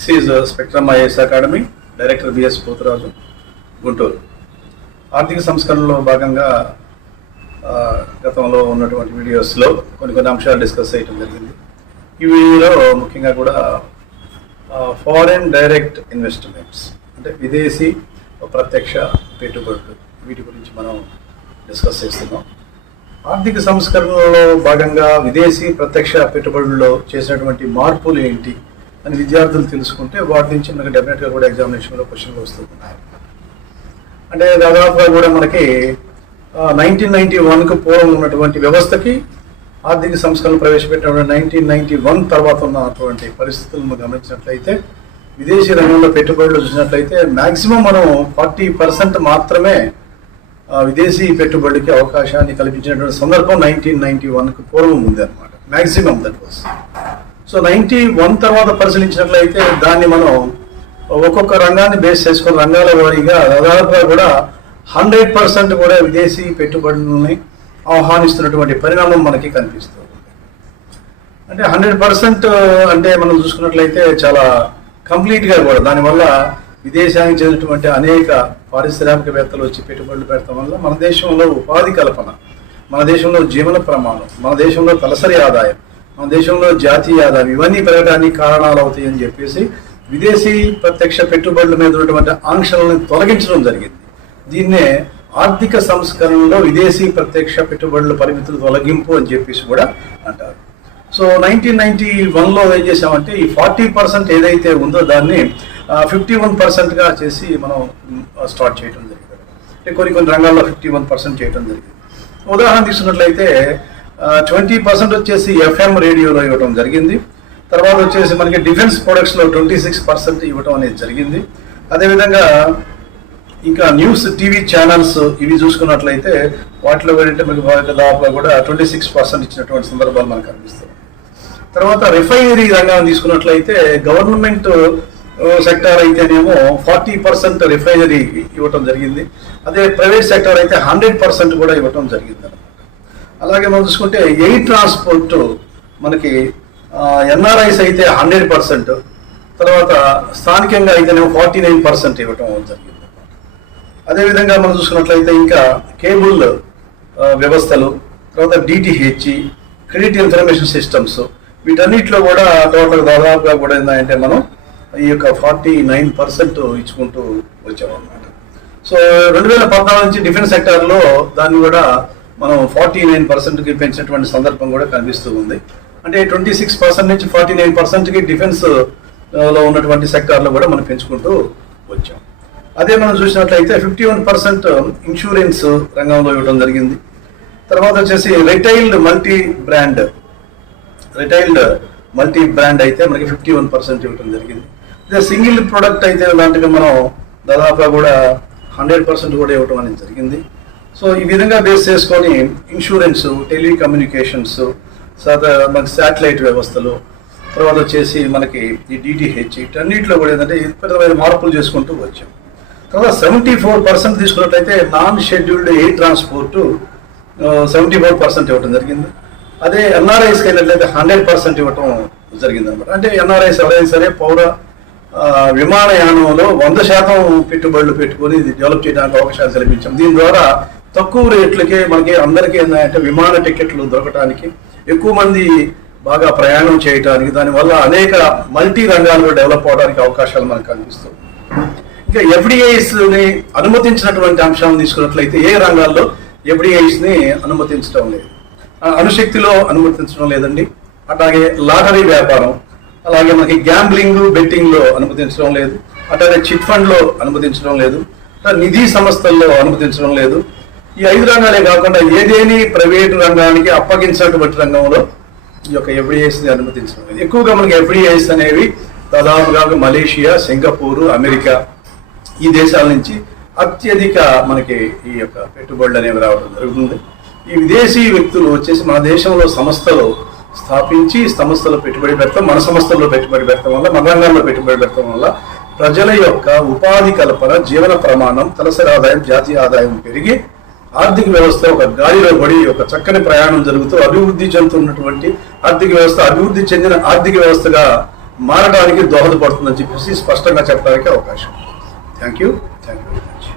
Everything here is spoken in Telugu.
This is Spectrum IAS Academy, Director B.S. Pothuraju, Guntur. ఆర్థిక సంస్కరణలో భాగంగా గతంలో ఉన్నటువంటి వీడియోస్లో కొన్ని అంశాలు డిస్కస్ చేయడం జరిగింది. ఈ వీడియోలో ముఖ్యంగా కూడా ఫారెన్ డైరెక్ట్ ఇన్వెస్ట్మెంట్స్ అంటే విదేశీ ప్రత్యక్ష పెట్టుబడులు వీటి గురించి మనం డిస్కస్ చేస్తున్నాం. ఆర్థిక సంస్కరణలో భాగంగా విదేశీ ప్రత్యక్ష పెట్టుబడుల్లో చేసినటువంటి మార్పులు ఏంటి అని విద్యార్థులు తెలుసుకుంటే వాటి నుంచి మనకి డెఫినెట్గా కూడా ఎగ్జామినేషన్లో క్వశ్చన్లు వస్తున్నాయి. అంటే దాదాపుగా కూడా మనకి 1991కు పూర్వం ఉన్నటువంటి వ్యవస్థకి ఆర్థిక సంస్కరణలు ప్రవేశపెట్టిన 1991 తర్వాత ఉన్నటువంటి పరిస్థితులను గమనించినట్లయితే విదేశీ రంగంలో పెట్టుబడులు చూసినట్లయితే మ్యాక్సిమం మనం 40% మాత్రమే విదేశీ పెట్టుబడికి అవకాశాన్ని కల్పించినటువంటి సందర్భం 1991కు పూర్వం ఉంది అనమాట. Maximum that was. సో 91 తర్వాత పరిశీలించినట్లయితే దాన్ని మనం ఒక్కొక్క రంగాన్ని బేస్ చేసుకున్న రంగాల వారీగా దాదాపుగా కూడా 100% కూడా విదేశీ పెట్టుబడులని ఆహ్వానిస్తున్నటువంటి పరిణామం మనకి కనిపిస్తుంది. అంటే 100% అంటే మనం చూసుకున్నట్లయితే చాలా కంప్లీట్గా కూడా దానివల్ల విదేశానికి చెందినటువంటి అనేక పారిశ్రామికవేత్తలు వచ్చి పెట్టుబడులు పెడతాం వల్ల మన దేశంలో ఉపాధి కల్పన, మన దేశంలో జీవన ప్రమాణం, మన దేశంలో తలసరి ఆదాయం, మన దేశంలో జాతీయ ఆదాయం ఇవన్నీ పెరగడానికి కారణాలు అవుతాయని చెప్పేసి విదేశీ ప్రత్యక్ష పెట్టుబడుల మీద ఉన్నటువంటి ఆంక్షలను తొలగించడం జరిగింది. దీన్నే ఆర్థిక సంస్కరణలో విదేశీ ప్రత్యక్ష పెట్టుబడుల పరిమితులు తొలగింపు అని చెప్పేసి కూడా అంటారు. సో 1991లో ఏం చేసామంటే ఈ 40% ఏదైతే ఉందో దాన్ని 51%గా చేసి మనం స్టార్ట్ చేయడం జరిగింది. అంటే కొన్ని రంగాల్లో 51% చేయడం జరిగింది. ఉదాహరణ తీసుకున్నట్లయితే 20% వచ్చేసి FM రేడియోలో ఇవ్వడం జరిగింది. తర్వాత వచ్చేసి మనకి డిఫెన్స్ ప్రొడక్ట్స్లో 26% ఇవ్వడం అనేది జరిగింది. అదేవిధంగా ఇంకా న్యూస్ టీవీ ఛానల్స్ ఇవి చూసుకున్నట్లయితే వాటిలో ఏంటంటే మనకి దాదాపుగా కూడా 26% ఇచ్చినటువంటి సందర్భాలు మనకు కనిపిస్తాయి. తర్వాత రిఫైనరీ రంగాన్ని తీసుకున్నట్లయితే గవర్నమెంట్ సెక్టార్ అయితేనేమో 40% రిఫైనరీ ఇవ్వటం జరిగింది. అదే ప్రైవేట్ సెక్టార్ అయితే 100% కూడా ఇవ్వటం జరిగింది అనమాట. అలాగే మనం చూసుకుంటే ఎయిర్ ట్రాన్స్పోర్ట్ మనకి ఎన్ఆర్ఐస్ అయితే 100%, తర్వాత స్థానికంగా అయితేనేమో 49% ఇవ్వటం జరిగింది. అదేవిధంగా మనం చూసుకున్నట్లయితే ఇంకా కేబుల్ వ్యవస్థలు, తర్వాత DTH, క్రెడిట్ ఇన్ఫర్మేషన్ సిస్టమ్స్ వీటన్నిటిలో కూడా టోటల్ దాదాపుగా కూడా ఏంటంటే మనం ఈ యొక్క 49% ఇచ్చుకుంటూ వచ్చామన్నమాట. సో 2014 నుంచి డిఫెన్స్ సెక్టార్లో దాన్ని కూడా మనం 49%కి పెంచినటువంటి సందర్భం కూడా కనిపిస్తూ ఉంది. అంటే 26% నుంచి 49%కి డిఫెన్స్ లో ఉన్నటువంటి సెక్టార్లో కూడా మనం పెంచుకుంటూ వచ్చాం. అదే మనం చూసినట్లయితే 51% ఇన్సూరెన్స్ రంగంలో ఇవ్వడం జరిగింది. తర్వాత వచ్చేసి రిటైల్డ్ మల్టీ బ్రాండ్ అయితే మనకి 51% ఇవ్వడం జరిగింది. అదే సింగిల్ ప్రొడక్ట్ అయితే లాంటిగా మనం దాదాపుగా కూడా 100% కూడా ఇవ్వడం అనేది జరిగింది. సో ఈ విధంగా బేస్ చేసుకొని ఇన్సూరెన్స్, టెలికమ్యూనికేషన్స్, మనకి శాటిలైట్ వ్యవస్థలు, తర్వాత వచ్చేసి మనకి ఈ DTH వీటన్నిటిలో కూడా ఏంటంటే విపరీతమైన మార్పులు చేసుకుంటూ వచ్చాం. తర్వాత 74% తీసుకున్నట్లయితే నాన్ షెడ్యూల్డ్ ఎయిర్ ట్రాన్స్పోర్ట్ 74% ఇవ్వడం జరిగింది. అదే ఎన్ఆర్ఐస్కి అయినట్లయితే 100% ఇవ్వటం జరిగింది అనమాట. అంటే ఎన్ఆర్ఐస్ ఎవరైనా సరే పౌర విమానయానంలో 100% పెట్టుబడులు పెట్టుకొని ఇది డెవలప్ చేయడానికి అవకాశాలు కల్పించాం. దీని ద్వారా తక్కువ రేట్లకే మనకి అందరికీ ఏంటంటే విమాన టికెట్లు దొరకటానికి, ఎక్కువ మంది బాగా ప్రయాణం చేయడానికి, దానివల్ల అనేక మల్టీ రంగాల్లో డెవలప్ అవడానికి అవకాశాలు మనకు కనిపిస్తాయి. ఇంకా FDIsని అనుమతించినటువంటి అంశాలను తీసుకున్నట్లయితే ఏ రంగాల్లో FDIsని అనుమతించడం లేదు. అణుశక్తిలో అనుమతించడం లేదండి. అట్లాగే లాటరీ వ్యాపారం, అలాగే మనకి గ్యాంబ్లింగ్, బెట్టింగ్లో అనుమతించడం లేదు. అట్లాగే చిట్ ఫండ్లో అనుమతించడం లేదు. నిధి సంస్థల్లో అనుమతించడం లేదు. ఈ 5 రంగాలే కాకుండా ఏదేని ప్రైవేటు రంగానికి అప్పగించినటువంటి రంగంలో ఈ యొక్క FDIsని అనుమతించడం లేదు. ఎక్కువగా మనకి FDIs అనేవి దాదాపుగా మలేషియా, సింగపూర్, అమెరికా ఈ దేశాల నుంచి అత్యధిక మనకి ఈ యొక్క పెట్టుబడులు అనేవి రావడం జరుగుతుంది. ఈ విదేశీ వ్యక్తులు వచ్చేసి మన దేశంలో సంస్థలు స్థాపించి సంస్థలో పెట్టుబడి పెడతాం, మన సంస్థల్లో పెట్టుబడి పెడతాం వల్ల, మన రంగాల్లో పెట్టుబడి పెడతాం వల్ల ప్రజల యొక్క ఉపాధి కల్పన, జీవన ప్రమాణం, తలసరి ఆదాయం, జాతీయ ఆదాయం పెరిగి ఆర్థిక వ్యవస్థ ఒక గాలిలో పడి ఒక చక్కని ప్రయాణం జరుగుతూ అభివృద్ధి చెందుతున్నటువంటి ఆర్థిక వ్యవస్థ అభివృద్ధి చెందిన ఆర్థిక వ్యవస్థగా మారడానికి దోహదపడుతుందని చెప్పేసి స్పష్టంగా చెప్పడానికి అవకాశం. Thank you very much.